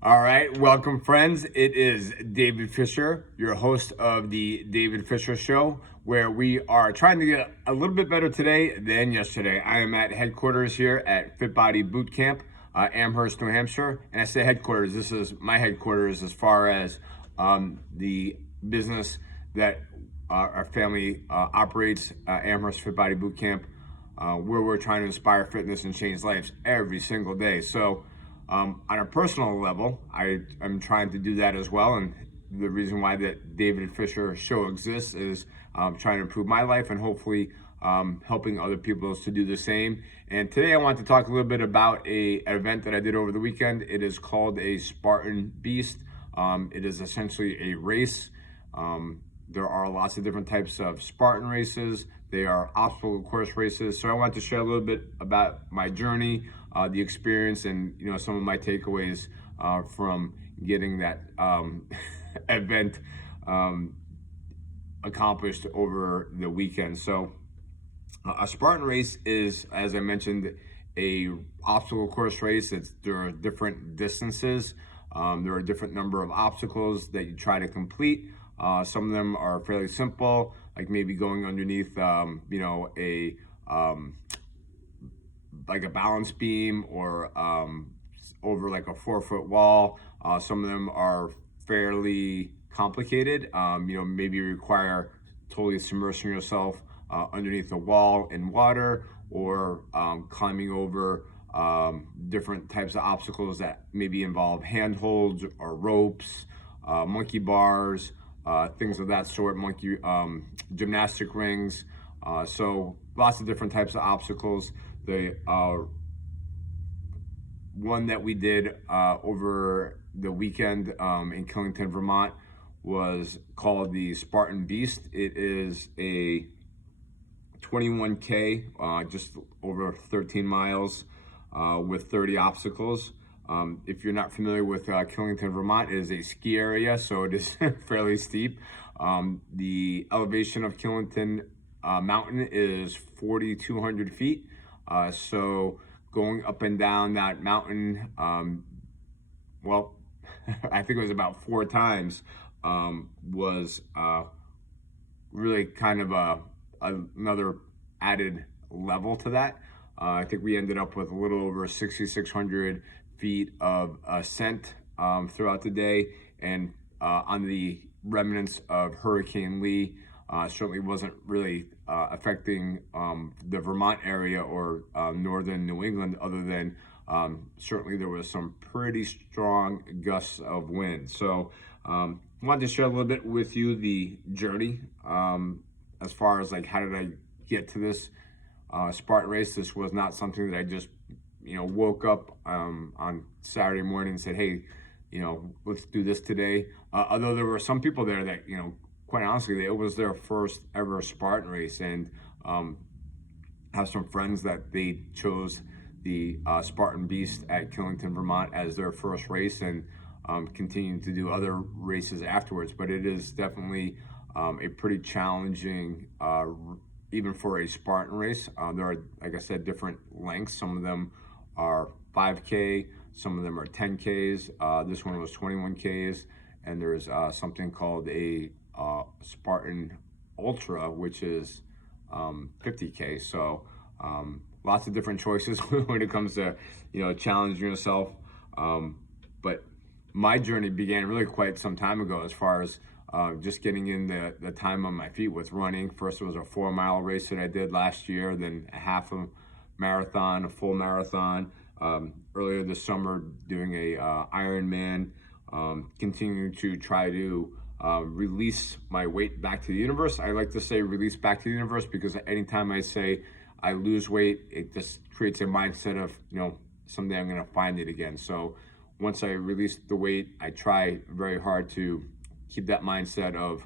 All right, welcome, friends. It is David Fisher, your host of the David Fisher Show, where we are trying to get a little bit better today than yesterday. I am at headquarters here at Fit Body Boot Camp, Amherst, New Hampshire. And I say headquarters, this is my headquarters as far as the business that our family operates, Amherst Fit Body Boot Camp, where we're trying to inspire fitness and change lives every single day. So, on a personal level, I'm trying to do that as well. And the reason why that David Fisher Show exists is trying to improve my life and hopefully helping other people to do the same. And today I want to talk a little bit about an event that I did over the weekend. It is called a Spartan Beast. It is essentially a race. There are lots of different types of Spartan races. They are obstacle course races. So I want to share a little bit about my journey, the experience, and some of my takeaways from getting that event accomplished over the weekend. So a Spartan race is, as I mentioned, a obstacle course race. There are different distances. There are a different number of obstacles that you try to complete. Some of them are fairly simple, like maybe going underneath, like a balance beam or over like a 4-foot wall. Some of them are fairly complicated. Maybe require totally submersing yourself underneath a wall in water, or climbing over different types of obstacles that maybe involve handholds or ropes, monkey bars, things of that sort, gymnastic rings. So lots of different types of obstacles. The one that we did over the weekend in Killington, Vermont, was called the Spartan Beast. It is a 21K, just over 13 miles with 30 obstacles. If you're not familiar with Killington, Vermont, it is a ski area, so it is fairly steep. The elevation of Killington Mountain is 4,200 feet. So going up and down that mountain, well, I think it was about 4 times, was really kind of another added level to that. I think we ended up with a little over 6,600 feet of ascent throughout the day, and on the remnants of Hurricane Lee. Certainly wasn't really affecting the Vermont area or northern New England, other than certainly there was some pretty strong gusts of wind. So I wanted to share a little bit with you the journey, as far as like how did I get to this Spartan race. This was not something that I just woke up on Saturday morning and said, hey, let's do this today. Although there were some people there that quite honestly, it was their first ever Spartan race, and have some friends that they chose the Spartan Beast at Killington, Vermont as their first race, and continuing to do other races afterwards. But it is definitely a pretty challenging, even for a Spartan race. There are, like I said, different lengths. Some of them are 5K, some of them are 10Ks. This one was 21Ks, and there's something called a Spartan Ultra, which is 50K. So lots of different choices when it comes to challenging yourself. But my journey began really quite some time ago, as far as just getting in the time on my feet with running. First, it was a 4-mile race that I did last year, then a half a marathon, a full marathon. Earlier this summer, doing a Ironman. Continuing to try to release my weight back to the universe. I like to say release back to the universe, because anytime I say I lose weight, it just creates a mindset of someday I'm going to find it again. So once I release the weight, I try very hard to keep that mindset of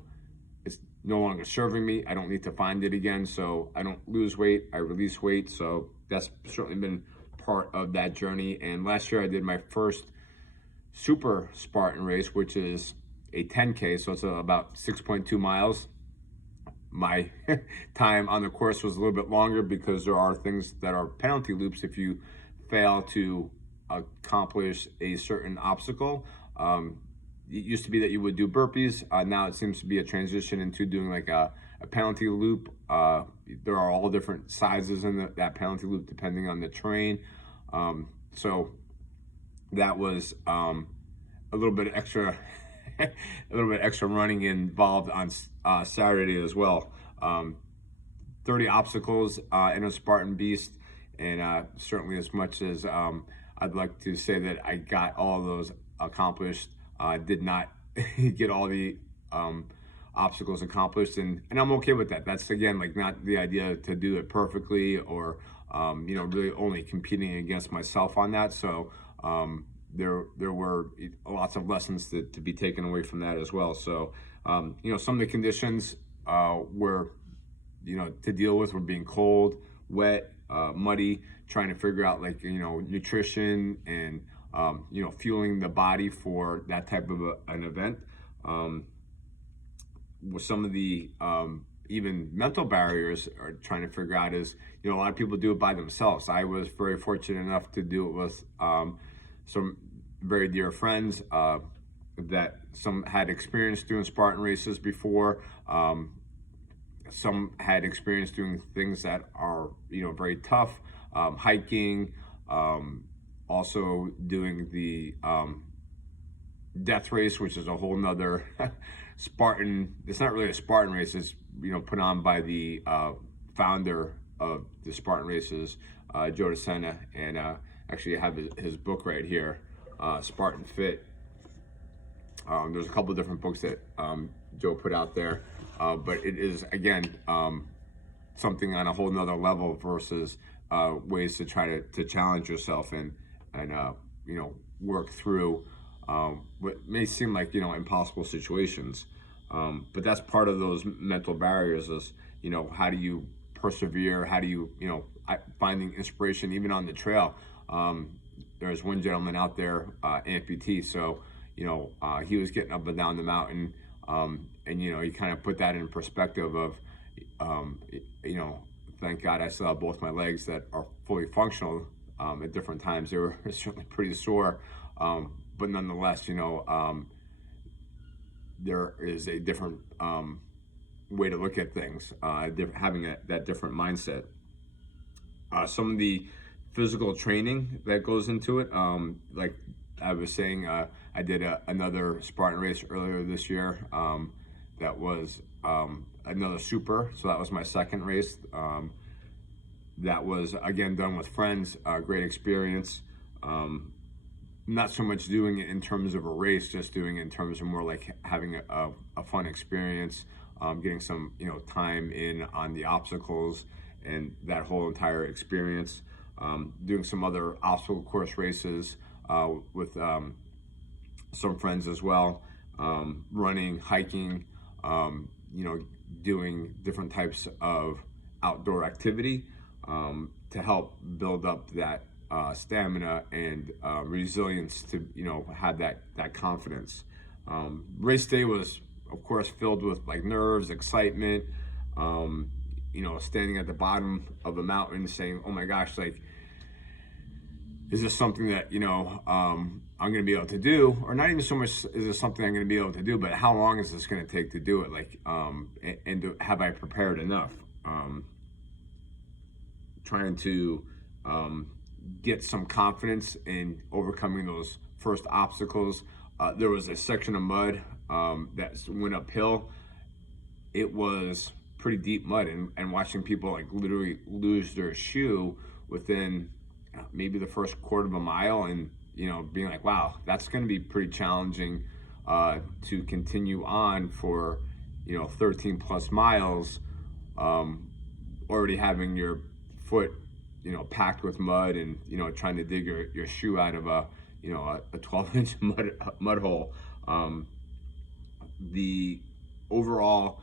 it's no longer serving me. I don't need to find it again. So I don't lose weight, I release weight. So that's certainly been part of that journey. And last year I did my first super Spartan race, which is a 10K. So it's about 6.2 miles. My time on the course was a little bit longer, because there are things that are penalty loops if you fail to accomplish a certain obstacle. It used to be that you would do burpees. Now it seems to be a transition into doing like a penalty loop. There are all different sizes in that penalty loop depending on the terrain. So that was a little bit extra, a little bit extra running involved on Saturday as well. 30 obstacles in a Spartan Beast, and certainly as much as I'd like to say that I got all of those accomplished, did not get all the obstacles accomplished, and I'm okay with that. That's again like not the idea to do it perfectly or you know, really only competing against myself on that. So there were lots of lessons to be taken away from that as well. So you know, some of the conditions were, you know, to deal with were being cold, wet, muddy, trying to figure out like, you know, nutrition and you know, fueling the body for that type of an event. With some of the even mental barriers are trying to figure out is, you know, a lot of people do it by themselves. I was very fortunate enough to do it with some very dear friends that some had experience doing Spartan races before. Some had experience doing things that are, you know, very tough, hiking, also doing the death race, which is a whole nother Spartan. It's not really a Spartan race. It's, you know, put on by the founder of the Spartan races, Joe DeSena, and actually I have his book right here, Spartan Fit. There's a couple of different books that Joe put out there, but it is again something on a whole nother level versus ways to try to challenge yourself and you know, work through what may seem like, you know, impossible situations. But that's part of those mental barriers is, you know, how do you persevere? How do you, you know, finding inspiration even on the trail? There's one gentleman out there, amputee, so, you know, he was getting up and down the mountain, and, you know, he kind of put that in perspective of, you know, thank God I still have both my legs that are fully functional. At different times they were certainly pretty sore, but nonetheless, you know, there is a different way to look at things, having that different mindset. Some of the physical training that goes into it, like I was saying, I did another Spartan race earlier this year. That was another super, so that was my second race. That was again done with friends, great experience. Not so much doing it in terms of a race, just doing it in terms of more like having a fun experience, getting some, you know, time in on the obstacles and that whole entire experience. Doing some other obstacle course races with some friends as well, running, hiking, you know, doing different types of outdoor activity to help build up that stamina and resilience to, you know, have that confidence. Race day was, of course, filled with like nerves, excitement, you know, standing at the bottom of a mountain saying, oh my gosh, like, is this something that, you know, I'm going to be able to do? Or not even so much is this something I'm going to be able to do, but how long is this going to take to do it? Like, and have I prepared enough? Trying to get some confidence in overcoming those first obstacles. There was a section of mud that went uphill. It was pretty deep mud, and watching people like literally lose their shoe within maybe the first quarter of a mile, and, you know, being like, wow, that's going to be pretty challenging to continue on for, you know, 13 plus miles, already having your foot, you know, packed with mud and, you know, trying to dig your shoe out of a, you know, a 12-inch mud hole. The overall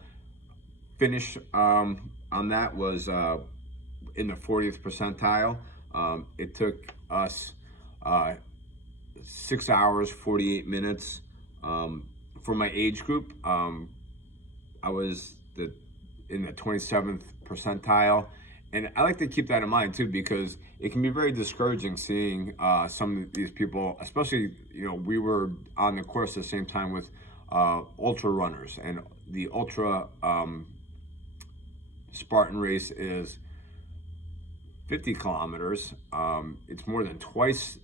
finish on that was in the 40th percentile. It took us 6 hours, 48 minutes. For my age group, I was in the 27th percentile, And I like to keep that in mind too, because it can be very discouraging seeing some of these people, especially, we were on the course at the same time with ultra runners, and the ultra Spartan race is 50 kilometers. It's more than twice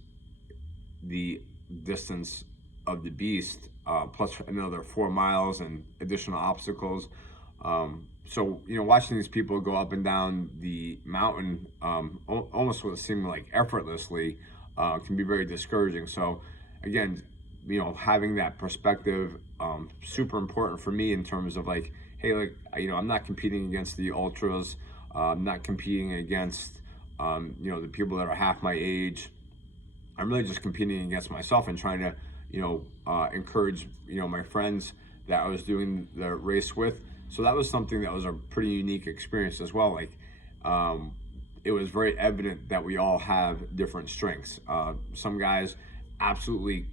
the distance of the beast, plus another 4 miles and additional obstacles. So, watching these people go up and down the mountain, almost what seemed like effortlessly, can be very discouraging. So, again, having that perspective, super important for me in terms of like, hey, like, I'm not competing against the ultras. I'm not competing against, the people that are half my age. I'm really just competing against myself and trying to, encourage, my friends that I was doing the race with. So that was something that was a pretty unique experience as well. Like, it was very evident that we all have different strengths. Some guys absolutely,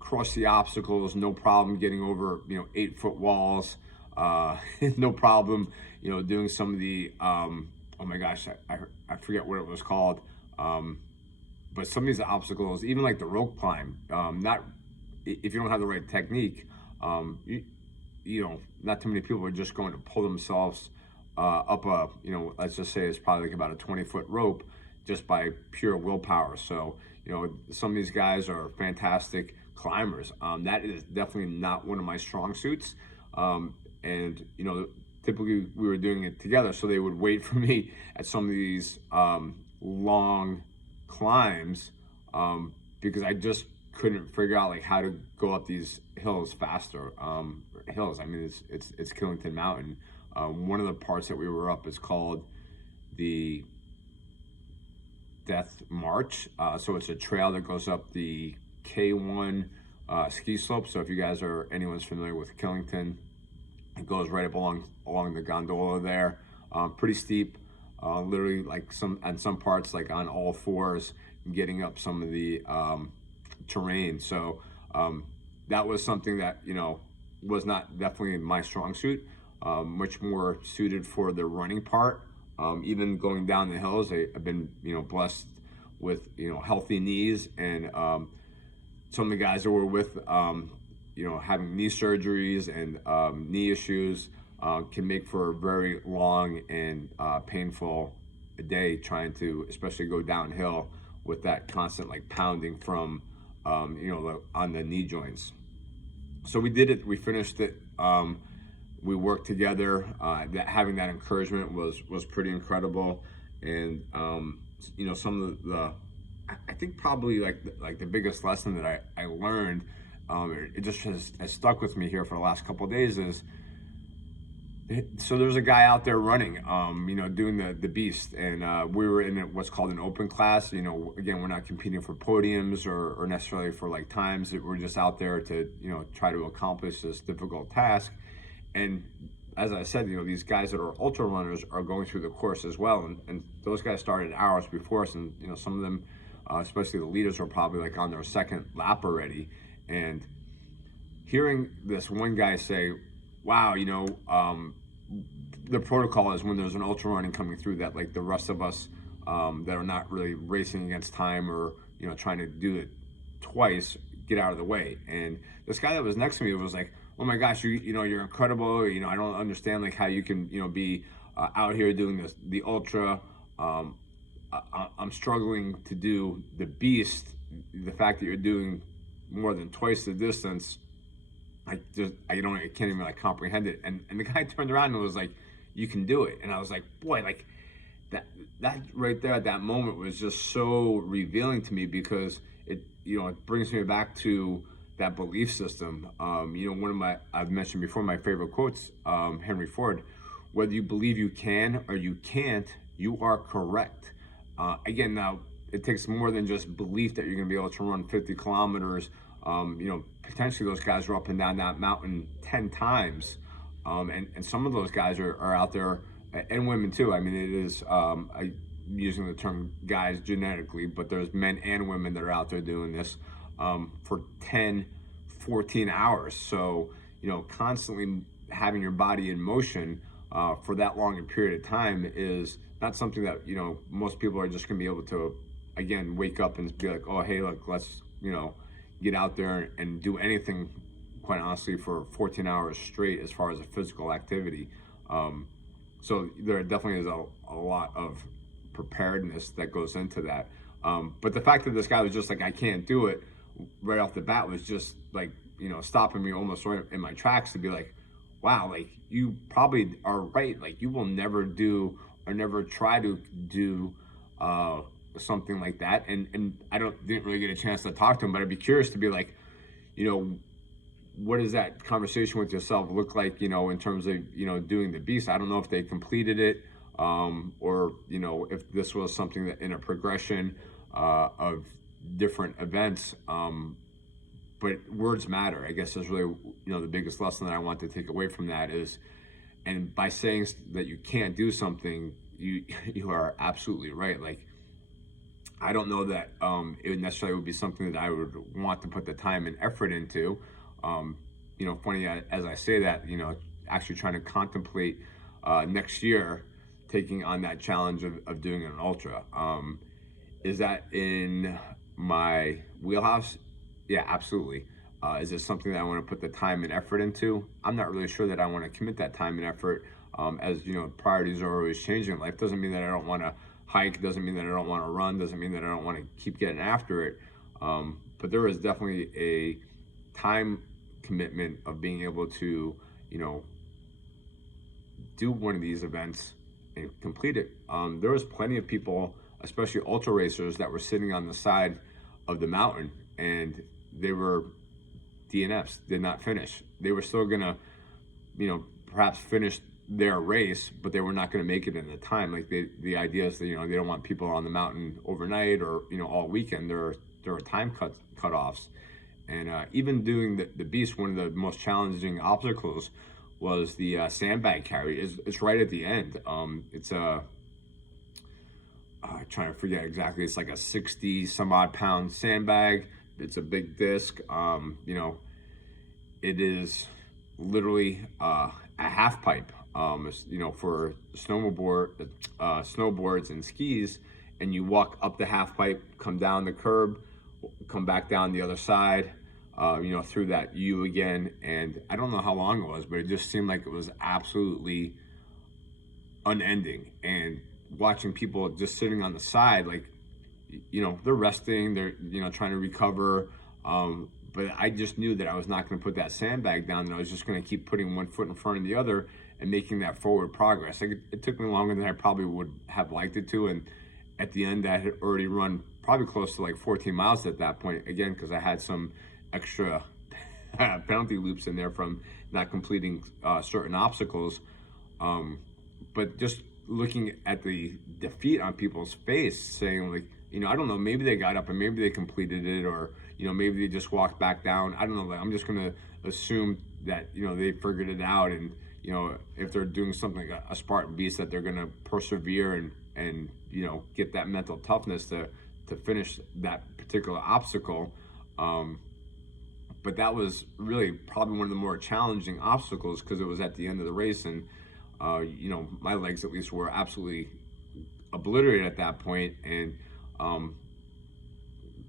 crush the obstacles, no problem getting over, 8-foot walls, no problem, doing some of the, oh my gosh, I forget what it was called. But some of these obstacles, even like the rope climb, not if you don't have the right technique, not too many people are just going to pull themselves up a, let's just say it's probably like about a 20-foot rope just by pure willpower. So, some of these guys are fantastic climbers. That is definitely not one of my strong suits. And, typically we were doing it together. So they would wait for me at some of these long climbs because I just couldn't figure out like how to go up these hills faster. Hills, I mean, it's Killington Mountain. One of the parts that we were up is called the Death March. So it's a trail that goes up the K1 ski slope. So if you guys are anyone's familiar with Killington, it goes right up along the gondola there. Pretty steep, literally like on some parts like on all fours, getting up some of the terrain. So that was something that was not definitely my strong suit. Much more suited for the running part. Even going down the hills, I've been blessed with healthy knees, and some of the guys that were with having knee surgeries and knee issues can make for a very long and painful day trying to especially go downhill with that constant like pounding from on the knee joints. So we did it, we finished it, we worked together. Having that encouragement was pretty incredible. And some of the I think probably like the biggest lesson that I learned, it just has stuck with me here for the last couple of days is, so there's a guy out there running, doing the beast, and we were in what's called an open class. Again, we're not competing for podiums or necessarily for like times. We're just out there to try to accomplish this difficult task. And as I said, these guys that are ultra runners are going through the course as well, and those guys started hours before us, and some of them, especially the leaders, are probably like on their second lap already. And hearing this one guy say, wow, the protocol is when there's an ultra running coming through that like the rest of us that are not really racing against time or trying to do it twice, get out of the way. And this guy that was next to me was like, oh my gosh, you're incredible. I don't understand like how you can be out here doing the ultra. I'm struggling to do the beast. The fact that you're doing more than twice the distance, I can't even like comprehend it. And the guy turned around and was like, you can do it. And I was like, boy, like that right there at that moment was just so revealing to me, because it brings me back to that belief system. One of I've mentioned before, my favorite quotes, Henry Ford, whether you believe you can or you can't, you are correct. Again, now it takes more than just belief that you're going to be able to run 50 kilometers. Potentially those guys are up and down that mountain 10 times. And some of those guys are out there, and women too. I mean, it is, I'm using the term guys genetically, but there's men and women that are out there doing this for 10, 14 hours. So, constantly having your body in motion for that long a period of time is not something that, you know, most people are just going to be able to, again, wake up and be like, oh, hey, look, let's, you know, get out there and do anything, quite honestly, for 14 hours straight as far as a physical activity. So there definitely is a lot of preparedness that goes into that. But the fact that this guy was just like, I can't do it right off the bat was just like, you know, stopping me almost right in my tracks to be like, wow, like you probably are right. Like you will never do or never try to do something like that. And I didn't really get a chance to talk to him, but I'd be curious to be like, you know, what does that conversation with yourself look like, you know, in terms of, you know, doing the beast? I don't know if they completed it, or, you know, if this was something that in a progression of different events. But words matter, I guess, is really, you know, the biggest lesson that I want to take away from that is, and by saying that you can't do something, you are absolutely right. Like, I don't know that it necessarily would be something that I would want to put the time and effort into. You know, funny as I say that, you know, actually trying to contemplate next year taking on that challenge of doing an ultra. Is that in my wheelhouse? Yeah, absolutely. Is it something that I want to put the time and effort into? I'm not really sure that I want to commit that time and effort. As you know, priorities are always changing. Life doesn't mean that I don't want to hike, doesn't mean that I don't want to run, doesn't mean that I don't want to keep getting after it. But there is definitely a time commitment of being able to, you know, do one of these events and complete it. There was plenty of people, especially ultra racers, that were sitting on the side of the mountain and they were DNFs, did not finish. They were still gonna, you know, perhaps finish their race, but they were not going to make it in the time. Like the idea is that, you know, they don't want people on the mountain overnight or, you know, all weekend. There are time cutoffs. And even doing the beast, one of the most challenging obstacles was the sandbag carry. It's right at the end. It's trying to forget exactly. It's like a 60 some odd pound sandbag. It's a big disc. You know, it is literally a half pipe. You know, for snowboards and skis, and you walk up the half pipe, come down the curb, come back down the other side, you know, through that U again. And I don't know how long it was, but it just seemed like it was absolutely unending. And watching people just sitting on the side, like, you know, they're resting, they're, you know, trying to recover. But I just knew that I was not going to put that sandbag down, and I was just going to keep putting one foot in front of the other and making that forward progress. Like it took me longer than I probably would have liked it to. And at the end, I had already run probably close to like 14 miles at that point, again, because I had some extra penalty loops in there from not completing certain obstacles. But just looking at the defeat on people's face, saying like, you know, I don't know, maybe they got up and maybe they completed it, or, you know, maybe they just walked back down. I don't know. I'm just going to assume that, you know, they figured it out. And, you know, if they're doing something like a Spartan beast, that they're going to persevere and, you know, get that mental toughness to finish that particular obstacle. But that was really probably one of the more challenging obstacles because it was at the end of the race. And, you know, my legs at least were absolutely obliterated at that point. And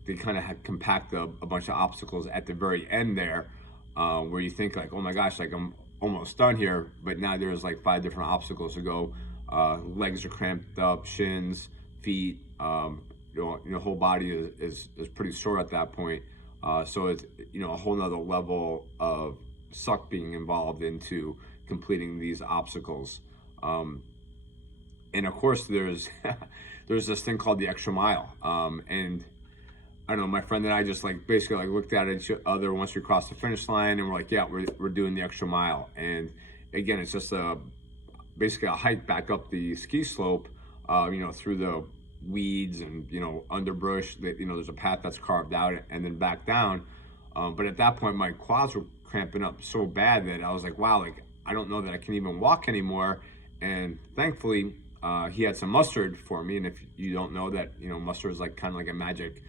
they kind of had compacted a bunch of obstacles at the very end there, where you think like, oh my gosh, like I'm almost done here. But now there's like 5 different obstacles to go. Legs are cramped up, shins, feet, your whole body is pretty sore at that point. So it's, you know, a whole nother level of suck being involved into completing these obstacles. And of course there's there's this thing called the extra mile. And I don't know, my friend and I just like basically like looked at each other once we crossed the finish line, and we're like, yeah, we're doing the extra mile. And again, it's just basically a hike back up the ski slope, you know, through the weeds and, you know, underbrush. You know, there's a path that's carved out, and then back down. But at that point, my quads were cramping up so bad that I was like, wow, like I don't know that I can even walk anymore. And thankfully, he had some mustard for me. And if you don't know that, you know, mustard is like kind of like a magic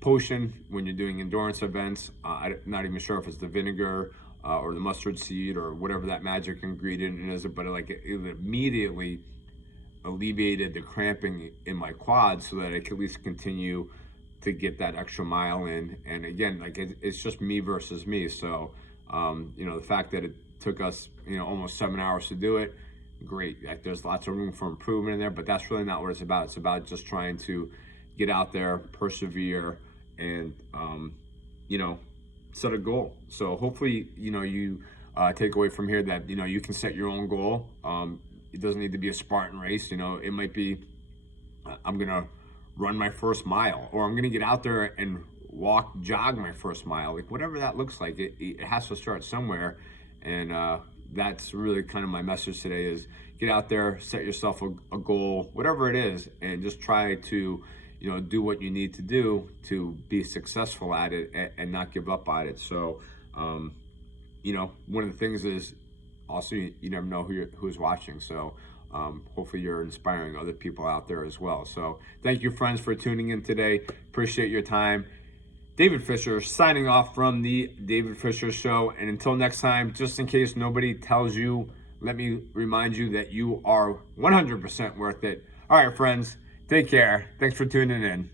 potion when you're doing endurance events. I'm not even sure if it's the vinegar or the mustard seed or whatever that magic ingredient is, but like it immediately alleviated the cramping in my quads so that I could at least continue to get that extra mile in. And again, like it's just me versus me. So, you know, the fact that it took us, you know, almost 7 hours to do it, great. Like, there's lots of room for improvement in there, but that's really not what it's about. It's about just trying to get out there, persevere, and, you know, set a goal. So hopefully, you know, you take away from here that, you know, you can set your own goal. It doesn't need to be a Spartan race. You know, it might be, I'm going to run my first mile, or I'm going to get out there and jog my first mile. Like, whatever that looks like, it has to start somewhere. And that's really kind of my message today is get out there, set yourself a goal, whatever it is, and just try to, you know, do what you need to do to be successful at it and not give up on it. So, you know, one of the things is also you never know who's watching. So hopefully you're inspiring other people out there as well. So thank you, friends, for tuning in today. Appreciate your time. David Fisher signing off from the David Fisher Show. And until next time, just in case nobody tells you, let me remind you that you are 100% worth it. All right, friends, take care. Thanks for tuning in.